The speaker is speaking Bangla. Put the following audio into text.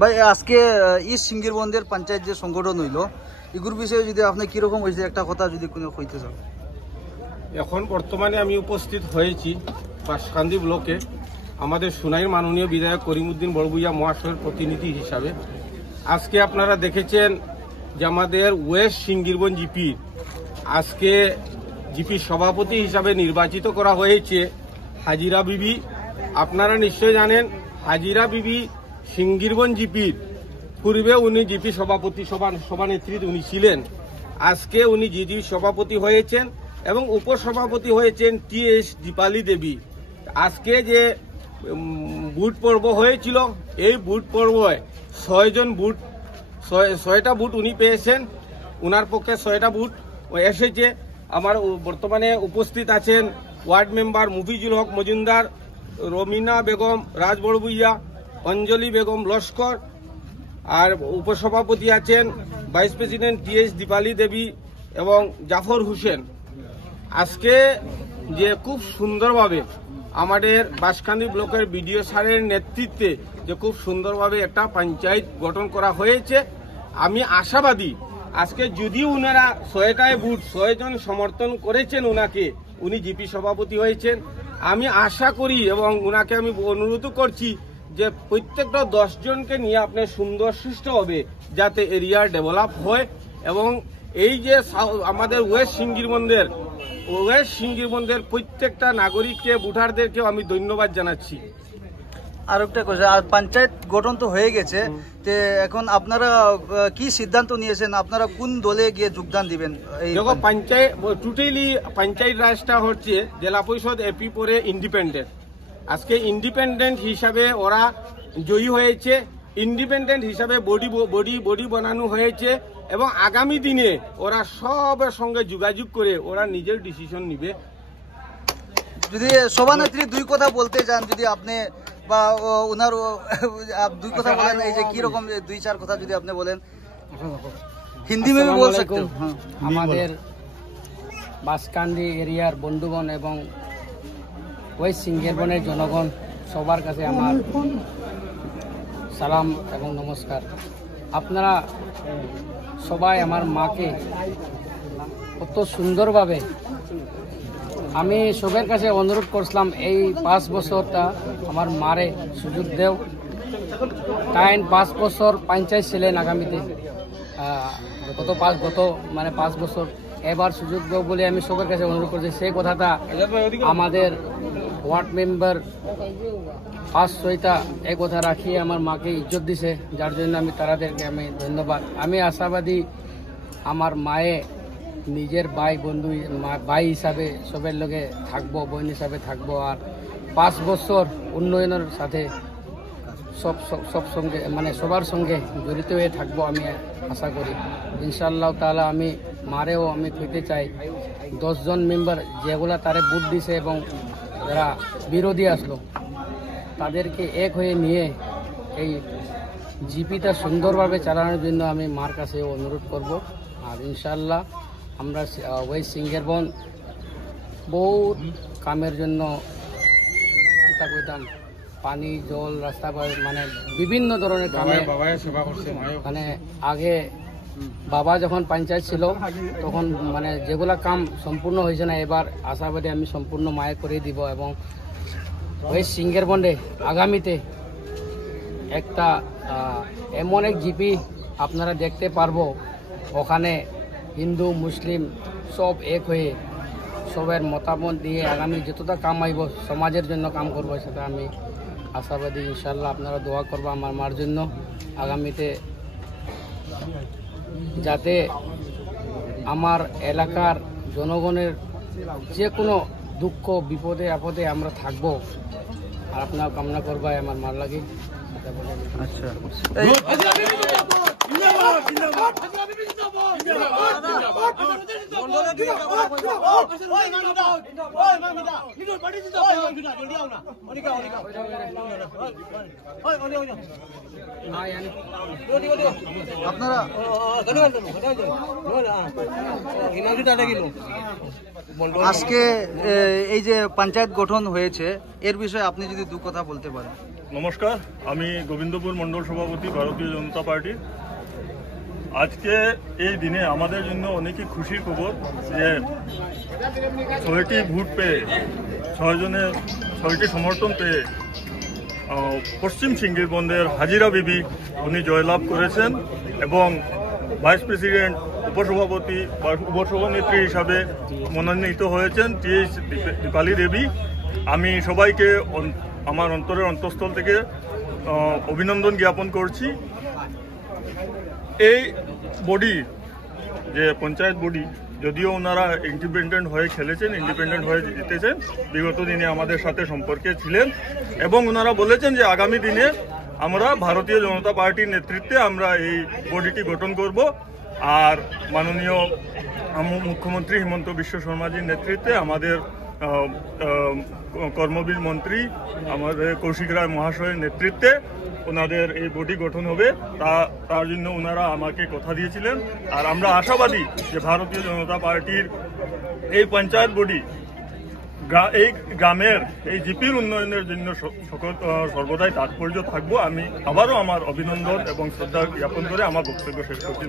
ভাই আজকে ইস্ট সিঙ্গিরবন্দের পঞ্চায়েত যে সংগঠন হইল এগুর বিষয়ে যদি আপনি কিরকম হয়েছে একটা কথা যদি কোনো কইতে চান। এখন বর্তমানে আমি উপস্থিত হয়েছি বাঁশকান্দি ব্লকে আমাদের সুনাইর মাননীয় বিধায়ক করিমউদ্দিন বড়ভূইয়া মহাশয়ের প্রতিনিধি হিসাবে। আজকে আপনারা দেখেছেন যে আমাদের ওয়েস্ট সিঙ্গিরবন জিপি আজকে জিপি সভাপতি হিসাবে নির্বাচিত করা হয়েছে হাজিরা বিবি। আপনারা নিশ্চয় জানেন হাজিরা বিবি সিঙ্গিরবন জিপির পূর্বে উনি জিপি সভাপতি সভানেত্রী উনি ছিলেন। আজকে উনি জিপি সভাপতি হয়েছেন এবং উপসভাপতি হয়েছেন টিএস দীপালি দেবী। আজকে যে বুট পর্ব হয়েছিল এই বুট পর্বে 6টা বুট উনি পেয়েছেন, উনার পক্ষে 6টা বুট এসেছে। আমার বর্তমানে উপস্থিত আছেন ওয়ার্ড মেম্বার মুফিজুল হক মজুমদার, রমিনা বেগম রাজ বড়ভূইয়া, অঞ্জলি বেগম লস্কর, আর উপসভাপতি আছেন ভাইস প্রেসিডেন্ট টিএস দীপালি দেবী এবং জাফর হোসেন। আজকে যে খুব সুন্দরভাবে আমাদের বাঁশকান্দি ব্লকের বিডিও স্যারের নেতৃত্বে যে খুব সুন্দরভাবে একটা পঞ্চায়েত গঠন করা হয়েছে, আমি আশাবাদী আজকে যদি উনারা 6টায় বুট 6 জন সমর্থন করেছেন উনাকে, উনি জিপি সভাপতি হয়েছেন, আমি আশা করি এবং উনাকে আমি অনুরোধ করছি যে প্রত্যেকটা 10 জনকে নিয়ে আপনি সুন্দর সুষ্ঠ হবে যাতে এরিয়া ডেভেলপ হয়। এবং এই যে আমাদের ওয়েস্ট সিঙ্গিরবন্দের প্রত্যেকটা নাগরিককে ভোটারদেরকেও আমি ধন্যবাদ জানাচ্ছি। আর একটা কথা, আর পঞ্চায়েত গঠন তো হয়ে গেছে, তো এখন আপনারা কি সিদ্ধান্ত নিয়েছেন, আপনারা কোন দলে গিয়ে যোগদান দিবেন? দেখো পঞ্চায়েত রাজটা হচ্ছে জেলা পরিষদ এপি পরে ইন্ডিপেন্ডেন্ট। আজকে ইন্ডিপেন্ডেন্ট হিসাবে ওরা জয়ী হয়েছে, ইন্ডিপেন্ডেন্ট হিসাবে বডি বানানো হয়েছে এবং আগামী দিনে ওরা সবের সঙ্গে যোগাযোগ করে ওরা নিজের ডিসিশন নিবে। যদি সভানেত্রী দুই কথা বলতে চান, যদি আপনি বা ওনার দুই কথা বলেন, এই যে কিরকম 2-4 কথা যদি আপনি বলেন হিন্দি में भी बोल सकते हो। আমাদের বাঁশকান্দি এরিয়ার বন্ধুগণ এবং ওয়েস্ট সিঙ্গিরবনের জনগণ সবার কাছে আমার সালাম এবং নমস্কার। আপনারা সবাই আমার মাকে কত সুন্দরভাবে, আমি সবার কাছে অনুরোধ করছিলাম এই 5 বছরটা আমার মারে সুযোগ দেও, কারণ 5 বছর পঞ্চায়েত ছিলেন আগামীতে, গত 5 বছর এবার সুযোগ দেও বলে আমি সবার কাছে অনুরোধ করছি। সেই কথাটা আমাদের ওয়ার্ড মেম্বার 5-6টা এই কথা রাখিয়ে আমার মাকে ইজ্জত দিছে, যার জন্য আমি তাদেরকে আমি ধন্যবাদ। আমি আশাবাদী আমার মায়ে নিজের ভাই হিসাবে সবের লগে থাকবো, বোন হিসাবে থাকবো, আর 5 বছর উন্নয়নের সাথে সবার সঙ্গে জড়িত হয়ে থাকবো আমি আশা করি ইনশাআল্লাহ তাআলা। আমি মারেও আমি কইতে চাই 10 জন মেম্বার যেগুলা তারে ভোট দিছে এবং যারা বিরোধী আসলো তাদেরকে এক হয়ে নিয়ে এই জিপিটা সুন্দরভাবে চালানোর জন্য আমি মার কাছে অনুরোধ করব। আর ইনশাআল্লাহ আমরা ওয়েস্ট সিঙ্গিরবন বহুত কামের জন্য কইতাম, পানি জল রাস্তা মানে বিভিন্ন ধরনের কামে মানে আগে বাবা যখন পঞ্চায়েত ছিল তখন মানে যেগুলা কাম সম্পূর্ণ হয়েছে না, এবার আশাবাদী আমি সম্পূর্ণ মায়ে করে দিব। এবং ওয়েস্ট সিঙ্গিরবনে আগামীতে একটা এমন এক জিপি আপনারা দেখতে পারবো, ওখানে হিন্দু মুসলিম সব এক হয়ে সবের মতামত দিয়ে আগামী যতটা কাম আইব সমাজের জন্য কাম করবো, সেটা আমি আশাবাদী। ইনশাল্লাহ আপনারা দোয়া করবো আমার মার জন্য, আগামীতে যাতে আমার এলাকার জনগণের যে কোনো দুঃখ বিপদে আপদে আমরা থাকবো, আর আপনার কামনা করবো আমার মার লাগে। আচ্ছা, আপনারা আজকে এই যে পঞ্চায়েত গঠন হয়েছে এর বিষয়ে আপনি যদি দু কথা বলতে পারেন। নমস্কার, আমি গোবিন্দপুর মন্ডল সভাপতি ভারতীয় জনতা পার্টি। আজকে এই দিনে আমাদের জন্য অনেকই খুশির খবর যে 6টি ভোট পেয়ে 6টি সমর্থন পেয়ে পশ্চিম সিঙ্গিরবন্দের হাজিরা বিবি উনি জয়লাভ করেছেন এবং ভাইস প্রেসিডেন্ট উপসভাপতি বা উপসভানেত্রী হিসাবে মনোনীত হয়েছেন টিএইচ দীপালি দেবী। আমি সবাইকে আমার অন্তরের অন্তঃস্থল থেকে অভিনন্দন জ্ঞাপন করছি। এই বডি যে পঞ্চায়েত বডি, যদিও ওনারা ইন্ডিপেন্ডেন্ট হয়ে খেলেছেন, ইন্ডিপেন্ডেন্ট হয়ে জিতেছেন, বিগত দিনে আমাদের সাথে সম্পর্কে ছিলেন এবং ওনারা বলেছেন যে আগামী দিনে আমরা ভারতীয় জনতা পার্টির নেতৃত্বে আমরা এই বডিটি গঠন করব। আর মাননীয় মুখ্যমন্ত্রী হিমন্ত বিশ্ব শর্মাজির নেতৃত্বে আমাদের কর্মবীর মন্ত্রী আমাদের কৌশিক রায় মহাশয়ের নেতৃত্বে ওনাদের এই বডি গঠন হবে, তার জন্য ওনারা আমাকে কথা দিয়েছিলেন। আর আমরা আশাবাদী যে ভারতীয় জনতা পার্টির এই পঞ্চায়েত বডি এই গ্রামের এই জিপির উন্নয়নের জন্য সর্বদাই তাৎপর্য থাকবো। আমি আবারও আমার অভিনন্দন এবং শ্রদ্ধা জ্ঞাপন করে আমার বক্তব্য শেষ করছি।